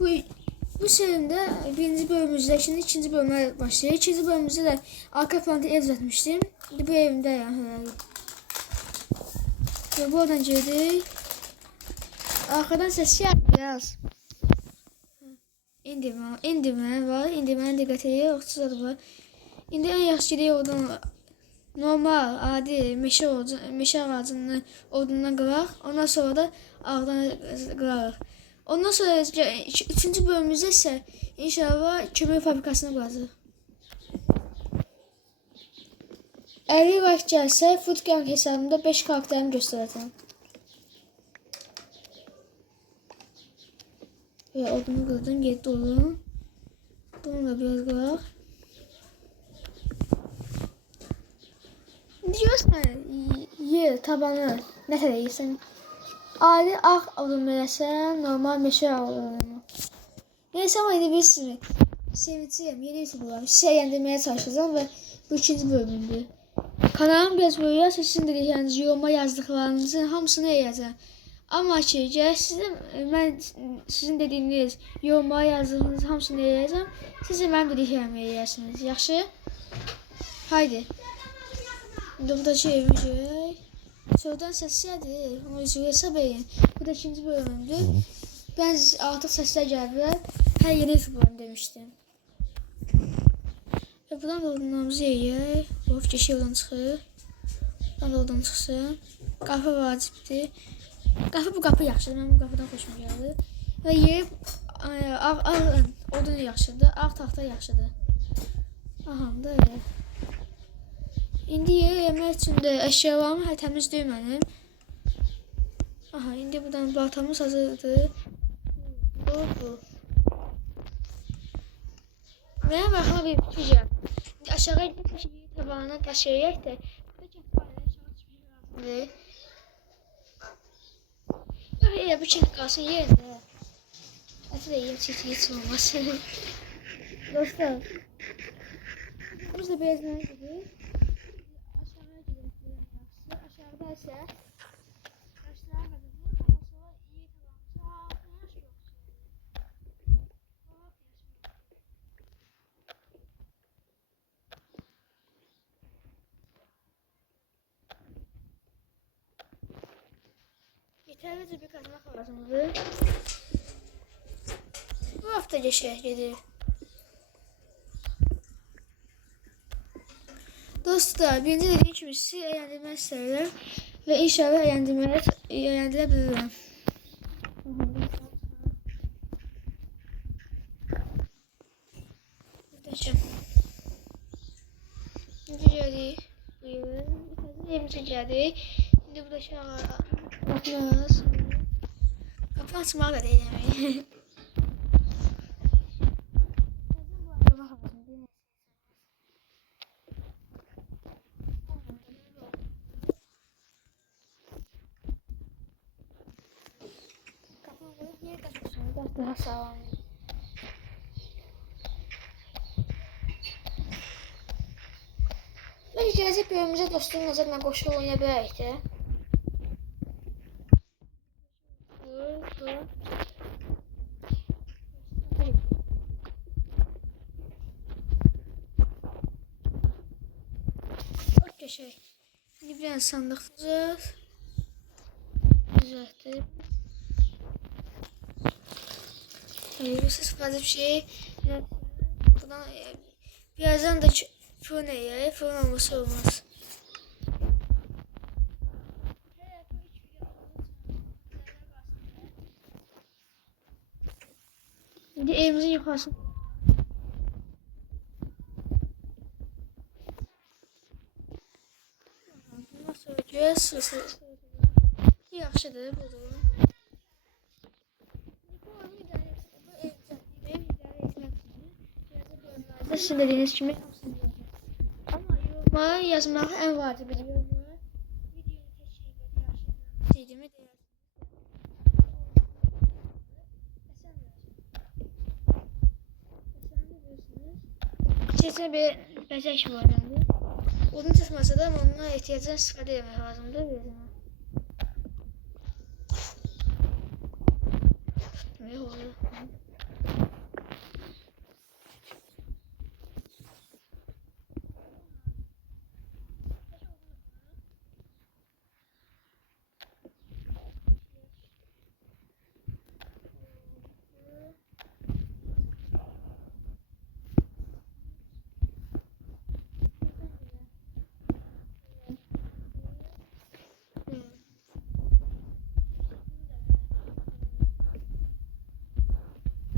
Bu bu seride birinci bölümümüzde şimdi ikinci bölüme başlayıyor. İkinci bölümümüzde de arka planda ev düzeltmiştim. Bu evimde yani. Ve buradan girdik. Arkadan ses geldi biraz. İndirme var. İndirmenin dikkati yok. Tuzadı var. İndi en yaxşı gidiyor oradan normal, adi meşe ağacının odundan qıraq. Ondan sonra da ağdan qıraq. Ondan sonra üçüncü bölümümüzde ise inşallah kömür fabrikasına quracağıq. Əgər vaxt gəlsə, Foodgang hesabımda 5 karakterimi göstərəcəm. Ve odunu qırdım, getdi odun. Bunu da biraz qıraq. Diyorsan yer tabanı ne kadar yiysen adi ağ odun verəsən, normal meşe odun. Neyse ama yine bilirsiniz. Sevincliyim, yeni YouTube'lar. Size eğlendirmeye çalışacağım ve bu ikinci bölümdür. Kanalım biraz böyüyorsa sizin dediklerinizi yoruma yazdıklarınızın hamısını yiyeceğim. Ama ben sizin dediğiniz yoruma yazdığınız hamısını yiyeceğim. Siz de benim dediklerimi yiyeceksiniz. Yaxşı? Haydi. Buradaki evimi görək. Sonradan səslədir. Onu üzrə hesab edin. Bu da ikinci bölümümdür. Ben artık sesler gəlbilər. Hər yeni YouTube'larım demiştim. Ve buradan da odunlarımızı yiyək. Of, keşik oradan çıxır. Buradan da oradan çıxsın. Qapı vacibdir. Bu qapı yaxşıdır. Mən bu qapıdan xoşum gəldi. Və yeyib odun yaxşıdır. Ağ taxta yaxşıdır. Aha, da elə. İndi yemək üçün də əşyalarımı təmiz deyil mənim. Aha, indi buradan baltamız hazırdır. Bu. Mənə baxma bir fikir. Aşağı gidip tabanına daşıyaq da. Burada kətbələrin aşağı düşmək lazımdır. Yox, bu kət qalsın yerində. Əti də yiyəm, çiçək olmasın. Dostlar. Biz də biraz mənə gidirik. Aşağıya gidirik. Aşağıda isə daşlar var. Ondan sonra iyi tabanımızı yaş yeterlice bir kazmak lazımdı. Bu hafta geçer gelir. Dostlar, birinci dediğim gibi sizi eğlendirmek isterim. Ve inşallah eğlendirebilirim. Muhteşem. Şimdi geldik. Buyurun. Evimize geldik. Şimdi burada aşağı bakıyoruz. Kapı açmak da değil yani. Daha sağlam. Belki gelecek bölümümüze dostum nazarına koşu oynayabiliriz de. Okey şey. Şimdi bir sandık tutacağız. Düzelttim. Bu ses fazla bir şey. Buradan birazdan da fırına yiyeyim. Fırın olması olmaz. Şimdi evimizin yukarısı. Nasıl görüyoruz? Yaxşıdır budur. Sizin dediğiniz gibi ama yazmak en vacibi diyor. Dediğimi de İçerisine bir bezek var yani. Odun çıkmasa da onunla ihtiyacını istifade etmek lazımdır bir zaman. Yok.